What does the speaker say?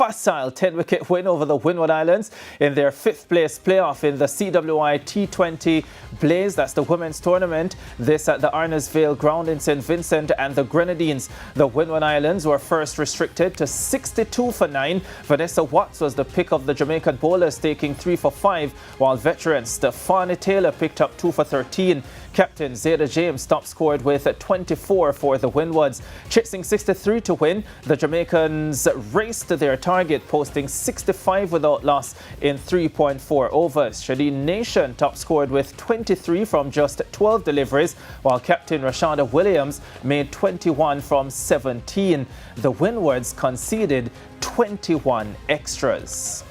facile 10-wicket win over the Windward Islands in their 5th place playoff in the CWI T20 Blaze. That's the women's tournament. This at the Arnesvale ground in St. Vincent and the Grenadines. The Windward Islands were first restricted to 62 for 9. Vanessa Watts was the pick of the Jamaican bowlers, taking 3 for 5, while veteran Stephanie Taylor picked up 2 for 13. Captain Zeta James top scored with 24 for the Windwards. Chasing 63 to win, the Jamaicans raced to their target, posting 65 without loss in 3.4 overs. Shadeen Nation top scored with 23 from just 12 deliveries, while Captain Rashada Williams made 21 from 17. The Windwards conceded 21 extras.